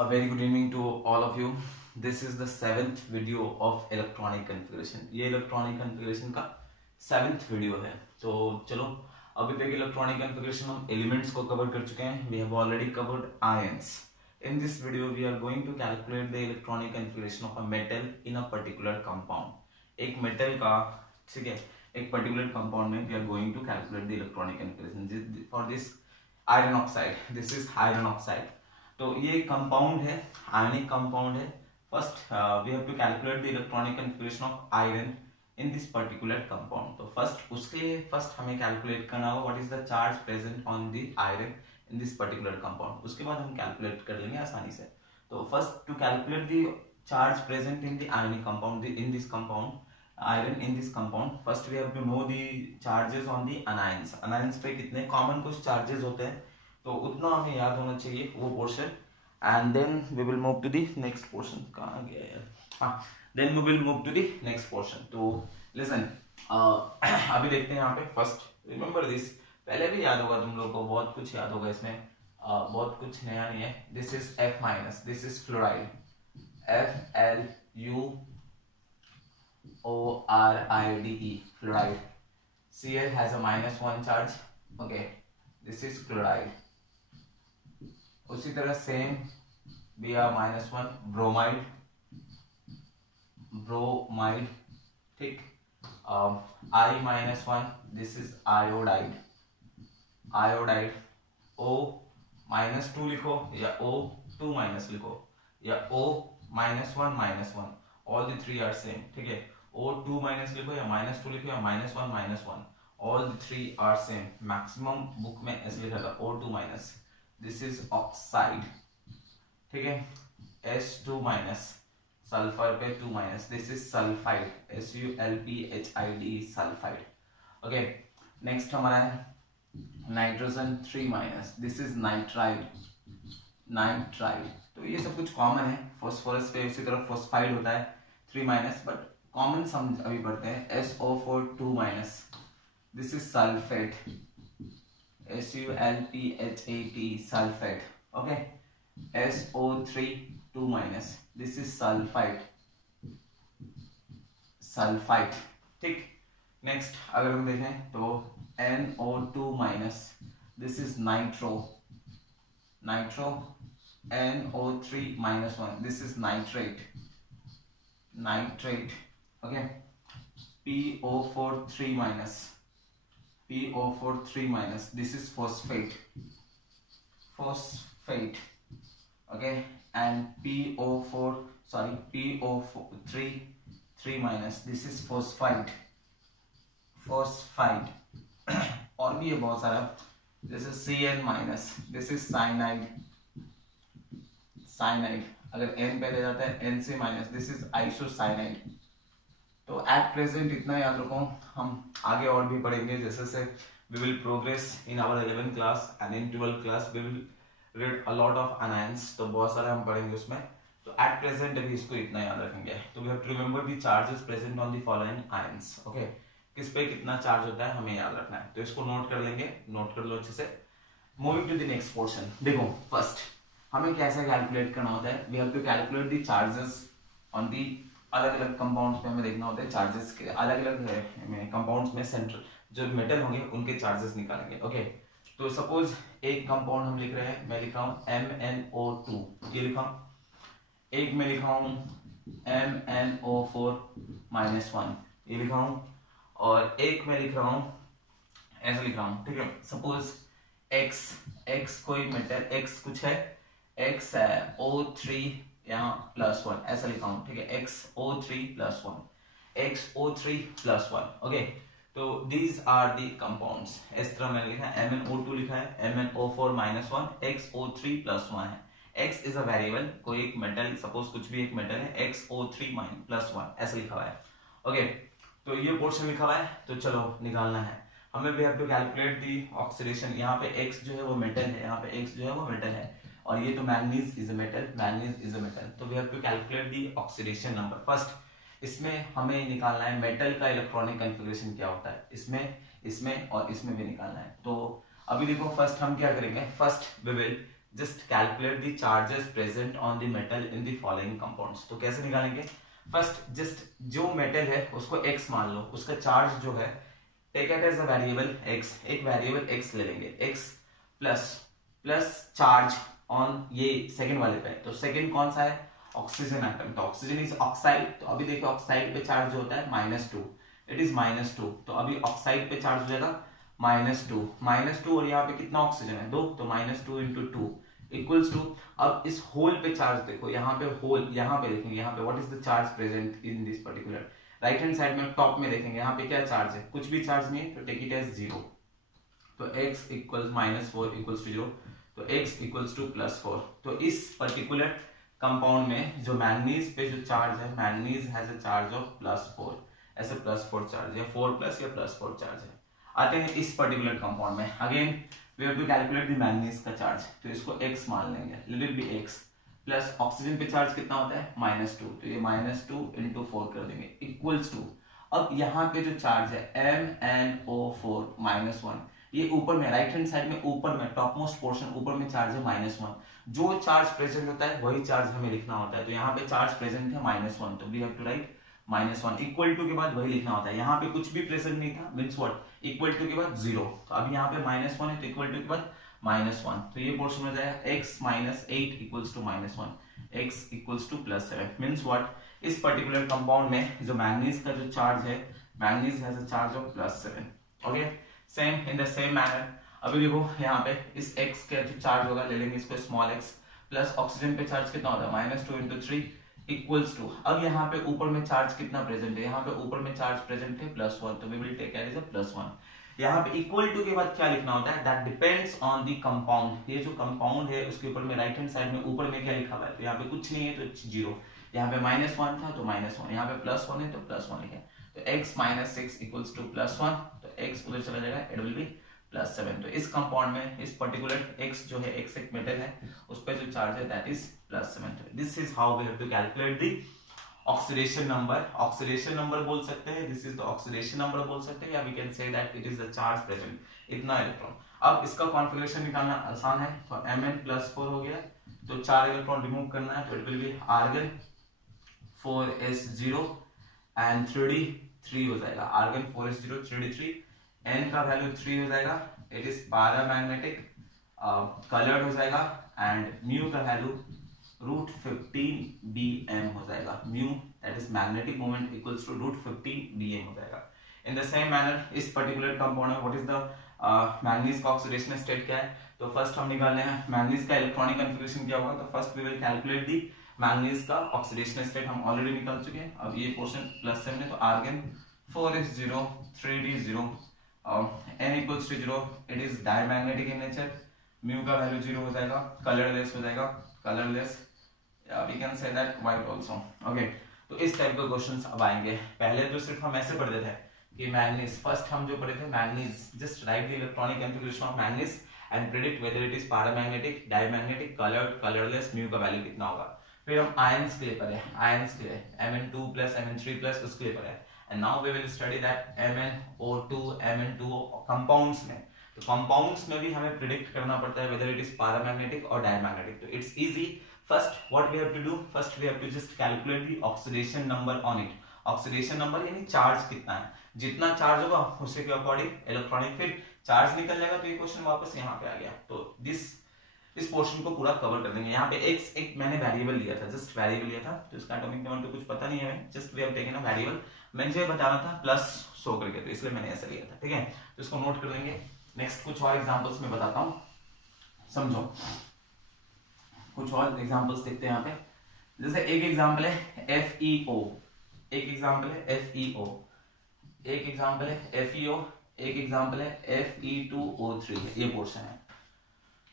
A very good evening to all of you. This is the 7th video of electronic configuration. ये electronic configuration का 7th video है. तो चलो अभी तक इलेक्ट्रॉनिक कन्फिगरेशन हम एलिमेंट्स को कवर कर चुके हैं. We have already covered ions. In this video we are going to calculate the electronic configuration of a metal in a particular compound. एक मेटल का, ठीक है, एक पर्टिकुलर कंपाउंड में we are going to calculate the electronic configuration. For this iron oxide, this is iron oxide. तो ये compound है, ionic compound है. First we have to calculate the electronic configuration of iron in this particular compound. तो first उसके लिए हमें calculate करना होगा what is the charge present on the iron in this particular compound. उसके बाद हम कैलकुलेट कर लेंगे आसानी से. तो first to calculate the charge present in the ionic compound in this compound iron in this compound, first we have to know the charges on the anions. Anions पे कितने कॉमन कुछ चार्जेस होते हैं, तो उतना हमें याद होना चाहिए वो portion. And then we will move to the next portion. कहाँ गया यार? हाँ, then we will move to the next portion. तो लिसन, अभी देखते हैं यहाँ पे. फर्स्ट रिमेंबर दिस, पहले भी याद होगा तुम लोगों को, बहुत कुछ याद होगा इसमें, बहुत कुछ नया नहीं है. This is F minus, this is fluoride, FLUORIDE, fluoride. Cl has a -1 charge. Okay, this is chloride. उसी तरह सेम भी -1 ब्रोमाइड, ठीक. I-1, this is iodide, O-2 लिखो या O2 माइनस लिखो या O-1, all the three are same, ठीक है. O2 माइनस लिखो या -2 लिखो या -1, all the three are same. Maximum book में ऐसे लिखा था O2 minus. This is oxide, ठीक है. S2 माइनस, सल्फर पे 2 minus, this is sulphide, SULPHID, sulphide. Okay, next हमारा है nitrogen 3 minus, this is nitride. तो ये सब कुछ कॉमन है. फॉस्फोरस पे उसी तरह फॉस्फाइड होता है 3 माइनस, बट कॉमन समझ अभी पढ़ते हैं. SO4 2 minus, this is sulphate, SULPHAT, sulphate. Okay, SO3 2 minus, this is sulphide, ठीक. नेक्स्ट अगर हम देखें तो NO2 minus, this is nitro, NO3 -1, this is nitrate. Okay, PO4 3 minus, this is phosphate. Okay, and PO4 3 minus, this is phosphide. और भी है बहुत सारा, जैसे CN minus, this is cyanide. अगर N पहले जाता है NC minus, this is isocyanide. तो एट प्रेजेंट इतना याद रखो, हम आगे और भी पढ़ेंगे जैसे से we will progress in our 11th class and in 12th class we will read a lot of anions. तो बहुत सारे हम पढ़ेंगे उसमें. तो एट प्रेजेंट अभी इसको इतना याद रखेंगे. तो we have to remember the charges present on the following ions. Okay, किस पे कितना चार्ज होता है हमें याद रखना है. तो इसको नोट कर लेंगे, नोट कर लो अच्छे से. Moving to the next portion. देखो फर्स्ट हमें कैसे कैलकुलेट करना होता है. We have to calculate the charges on the अलग अलग कंपाउंड्स में हमें देखना होता है. चार्जेस के अलग अलग कंपाउंड्स में सेंट्रल जो मेटल होंगे उनके चार्जेस निकालेंगे. ओके, तो सपोज एक कंपाउंड हम लिख रहे हैं, मैं लिख रहा हूँ MnO2, ये लिखा हूँ. एक में लिखा हूँ MnO4 -1, ये लिखा हूँ. और एक में लिख रहा हूँ, ऐसे लिख रहा हूँ, ठीक है. सपोज X कोई मेटल, X कुछ है, X है O3 यहाँ +1, ऐसा लिखा हूँ, ठीक है. XO3 + 1. ओके, तो दीज आर दी कंपाउंड्स. इस तरह मैंने लिखा है MnO2 लिखा है, MnO4 -1, XO3 + 1 है. X इज अ वेरिएबल, कोई एक मेटल, सपोज कुछ भी एक मेटल है, XO3 + 1 ऐसा लिखा हुआ है. ओके, तो ये पोर्शन लिखा हुआ है. तो चलो निकालना है हमें. We have to calculate the oxidation. यहाँ पे X जो है वो मेटल है, यहाँ पे X जो है वो मेटल है, और ये तो मैग्नीज इज अ मेटल. तो we have to calculate the oxidation number. First इसमें हमें निकालना है मेटल का इलेक्ट्रॉनिक कन्फिगरेशन क्या होता है. इसमें और इसमें भी निकालना है. तो अभी देखो फर्स्ट हम क्या करेंगे, first we will just calculate the charges present on the metal in the following compounds. तो कैसे निकालेंगे, फर्स्ट जस्ट जो मेटल है उसको x मान लो, उसका चार्ज जो है take it as a variable x, एक वेरिएबल x ले लेंगे, x प्लस चार्ज ऑन ये सेकंड वाले पे। तो सेकंड कौन सा है, ऑक्सीजन एटम, तो ऑक्सीजन इज ऑक्साइड। तो अभी देखो ऑक्साइड पे चार्ज जो होता है -2, इट इज -2। तो अभी ऑक्साइड पे चार्ज हो जाएगा -2 और यहाँ पे कितना ऑक्सीजन है 2, तो -2 × 2 इक्वल्स टू, अब इस होल पे चार्ज देखो, यहाँ पे होल, यहाँ पे देखेंगे, यहाँ पे what is the charge present in this particular, right hand side में टॉप में देखेंगे, यहाँ पे क्या चार्ज है, कुछ भी चार्ज नहीं है, तो टेक इट एज 0। तो x इक्वल्स -4 इक्वल्स टू 0, तो x इक्वल्स टू +4। तो इस पर्टिकुलर कंपाउंड में जो मैंगनीज पे जो चार्ज है, manganese has a charge of +4, ऐसे +4 चार्ज या 4+ या +4 चार्ज है। आते हैं इस पर्टिकुलर कंपाउंड में, again we have to calculate the manganese का चार्ज, तो इसको x मान लेंगे, let it be x, plus oxygen पे चार्ज कितना होता है -2, तो ये -2 × 4 कर देंगे इक्वल्स टू, अब यहाँ पे जो चार्ज है MnO4 -1, ये ऊपर में राइट हैंड साइड में ऊपर में टॉप मोस्ट पोर्शन ऊपर में चार्ज है -1, जो चार्ज प्रेजेंट होता है वही चार्ज हमें लिखना होता है। तो यहाँ पे चार्ज प्रेजेंट है -1, तो we have to write -1 equal to के बाद वही लिखना होता है। यहाँ पे कुछ भी प्रेजेंट नहीं था, मीन्स व्हाट, इक्वल टू के बाद 0, तो अब यहाँ पे -1 है तो इक्वल टू के बाद -1, तो ये पोर्शन हो जाएगा x - 8 equals to -1, x equals to +7, means what, इस पर्टिकुलर कंपाउंड में जो मैंगनीज का जो चार्ज है, manganese has a charge of +7। Okay, same in the same manner, अभी देखो यहाँ पे इस x का जो चार्ज होगा, ले लेंगे इसको स्मॉल x, प्लस ऑक्सीजन पे चार्ज कितना होता है -2 × 3 इक्वल्स टू, अब यहाँ पे ऊपर में चार्ज कितना प्रेजेंट है, यहाँ पे ऊपर में चार्ज प्रेजेंट है +1, तो we will take as a +1। यहाँ पे इक्वल टू के बाद क्या लिखना होता है, that depends on the compound, ये जो कंपाउंड है उसके ऊपर में राइट हैंड साइड में ऊपर में क्या लिखा हुआ है, तो यहाँ पे कुछ नहीं है तो 0, यहाँ पे -1 था तो -1, यहाँ पे +1 है तो +1 लिखा है, तो x - 6 इक्वल्स टू +1, तो x उधर चला जाएगा, इट विल बी +7। तो इस कंपाउंड में इस पर्टिकुलर x जो है, x एक मेटल है, उस पे जो चार्ज है that is +7। This is how we have to calculate the oxidation number, oxidation number बोल सकते हैं, this is the oxidation number बोल सकते हैं, या we can say that it is the charge present, इतना इलेक्ट्रॉन। अब इसका कॉन्फ़िगरेशन निकालना आसान है, तो Mn+4 हो गया, तो 4 इलेक्ट्रॉन रिमूव करना है, तो it will be argon 4s0 and 3d3 हो जाएगा, आर्गन 4s0 3d3, n का वैल्यू 3 हो जाएगा, इट इज पैरामैग्नेटिक, कलर्ड हो जाएगा, एंड म्यू का वैल्यू √15 bm हो जाएगा, mu that is magnetic moment equals to √15 bm हो जाएगा। इन द सेम मैनर इस पर्टिकुलर कंपाउंड में व्हाट इज द मैंगनीज का ऑक्सीडेशन स्टेट क्या है, तो फर्स्ट हम निकाल रहे हैं मैंगनीज का इलेक्ट्रॉनिक कॉन्फ़िगरेशन क्या होगा, तो first we will calculate the manganese का ऑक्सीडेशन स्टेट, हम ऑलरेडी निकाल चुके हैं। अब ये पोर्शन +7 है, तो argon 4s0 3d0, n equals to 0, it is diamagnetic in nature, mu का वैल्यू 0 हो जाएगा, कलरलेस हो जाएगा, colourless, we can say that white also. Okay, तो इस टाइप के क्वेश्चंस अब आएंगे। पहले तो सिर्फ हम ऐसे पढ़ते थे कि मैंगनीज, फर्स्ट हम जो पढ़े थे manganese, just right the electronic configuration of manganese and predict whether it is paramagnetic, diamagnetic, coloured, colourless, mu का वैल्यू कितना होगा। फिर हम आयंस के लिए पढ़े, आयंस के लिए Mn2+, Mn3+, उसके लिए पढ़े, and now we will study that MnO2, Mn2O compounds में। तो कंपाउंड्स में भी हमें प्रिडिक्ट करना पड़ता है वेदर इट इज पैरामैग्नेटिक और डायमैग्नेटिक, तो it's easy. First, what we have to do? First, we have to just calculate the oxidation number on it. Oxidation number यानी चार्ज कितना है, जितना चार्ज होगा उसी के अकॉर्डिंग इलेक्ट्रॉनिक फील्ड, चार्ज निकल जाएगा, तो ये क्वेश्चन वापस यहाँ पे आ गया। तो इस पोर्शन को पूरा कवर कर देंगे। यहाँ पे x एक मैंने वेरिएबल लिया था, जस्ट वेरिएबल लिया था, तो इसका एटॉमिक नंबर तो कुछ पता नहीं है, just we have taken a variable, मुझे बताना था +100 करके, तो इसलिए मैंने ऐसा लिया था, ठीक है। तो इसको नोट कर लेंगे। नेक्स्ट कुछ और एग्जांपल्स में बताता हूँ, समझो। कुछ और एग्जांपल्स देखते हैं यहाँ पे, जैसे एक एग्जांपल है FeO, एक एग्जांपल है FeO, एक एग्जांपल है FeO, एक एग्जांपल है Fe2O3, ये पोर्शन है।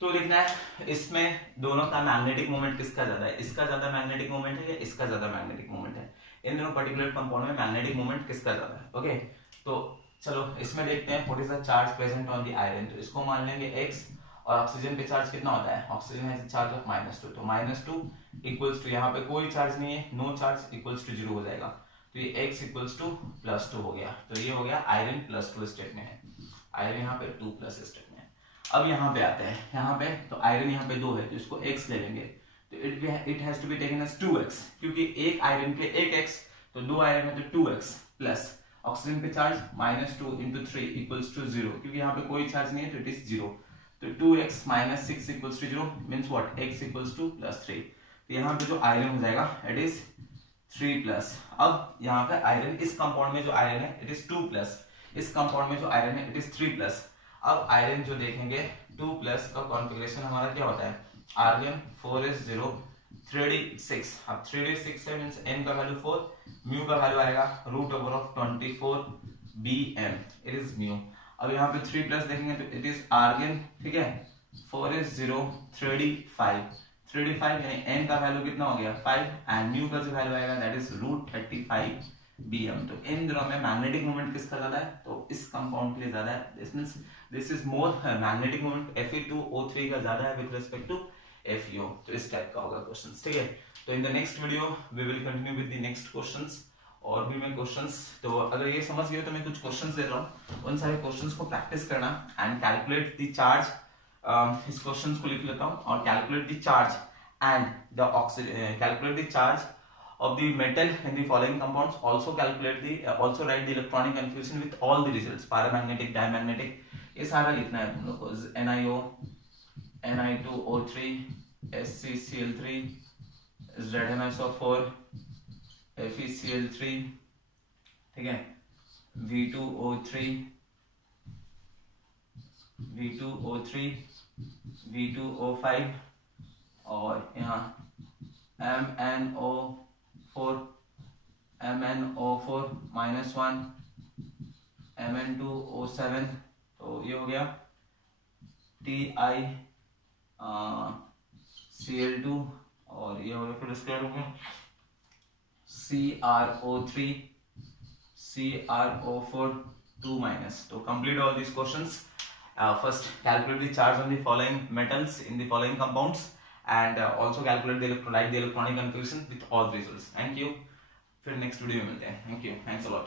तो लिखना है इसमें दोनों का मैग्नेटिक मोमेंट किसका ज्यादा है, इसका ज्यादा मैग्नेटिक मोमेंट है या इसका ज्यादा मैग्नेटिक मोमेंट है, इन दोनों पर्टिकुलर कंपाउंड में मैग्नेटिक मोमेंट किसका ज्यादा है। ओके, तो चलो इसमें देखते हैं what is the charge present on the iron, तो इसको मान लेंगे x, और ऑक्सीजन पे चार्ज कितना होता है, ऑक्सीजन हैज चार्ज ऑफ -2, तो -2 इक्वल्स टू, यहाँ पे कोई चार्ज नहीं है, नो चार्ज, इक्वल्स टू 0 हो जाएगा, तो ये x इक्वल्स टू +2 हो गया, तो ये हो गया आयरन +2 स्टेट में है, आयरन यहाँ पे 2+ स्टेट में है। अब यहाँ पे आते हैं, यहाँ पे तो आयरन यहाँ पे 2 है तो इसको x ले लेंगे, तो it has to be taken as 2x, क्योंकि एक आयरन पे 1x, तो 2 आयरन है तो 2x प्लस ऑक्सीजन पे चार्ज -2 × 3 इक्वल्स टू 0, क्योंकि यहाँ पे कोई चार्ज नहीं है तो इट इज 0, तो 2x - 6 equals to 0 means what, x equals to +3, तो यहाँ पे जो आयरन हो जाएगा इट इज 3+। अब यहाँ पे आयरन, इस कंपाउंड में जो आयरन है इट इज 2+, इस कंपाउंड में जो आयरन है इट इज 3+। अब आयरन जो देखेंगे 2+ का कॉन्फ़िगरेशन हमारा क्या होता है, आर्गन 4s0 3d6, अब 3d6 है मींस n का वैल्यू 4, म्यू का वैल्यू आएगा √24 bm, इट इज म्यू। अब यहाँ पे 3+ देखेंगे तो इट इज आर्गन, ठीक है, 4s0 3d5 यानी n का वैल्यू कितना हो गया 5, एंड म्यू का जो वैल्यू आएगा दैट इज √35 bm। तो इन दोनों में मैग्नेटिक मोमेंट किसका ज्यादा है, तो इस कंपाउंड के लिए ज्यादा है, this means this is more magnetic moment Fe2O3 का ज्यादा है विद रिस्पेक्ट टू FeO। तो इस टाइप का होगा क्वेश्चंस, ठीक है। तो in the next video we will continue with the next questions, और भी मैं क्वेश्चंस, तो अगर ये समझ गए तो मैं कुछ क्वेश्चंस दे रहा हूँ, उन सारे क्वेश्चंस को प्रैक्टिस करना एंड कैलकुलेट द चार्ज, इस क्वेश्चंस को लिख लेता हूँ, और calculate the charge and the calculate the charge of the metal in the following compounds, also calculate the also write the electronic confusion with all the results, paramagnetic, diamagnetic, ये सारा लिखना है तुम लोग को, NiO, Ni2O3, SCCl3, ZnSO4, FeCl3, ठीक है, V2O3, V2O5, और यहाँ MnO4 -1, Mn2O7, तो ये हो गया TiCl2, और ये हो गया फिर इसके हो गया CrO3, CrO4 2-। तो complete all these questions. First calculate the charge on the following metals in the following compounds, and also calculate the electrolyte, the electronic confusion with all the results. Thank you, फिर next video में मिलते हैं। Thank you, thanks a lot.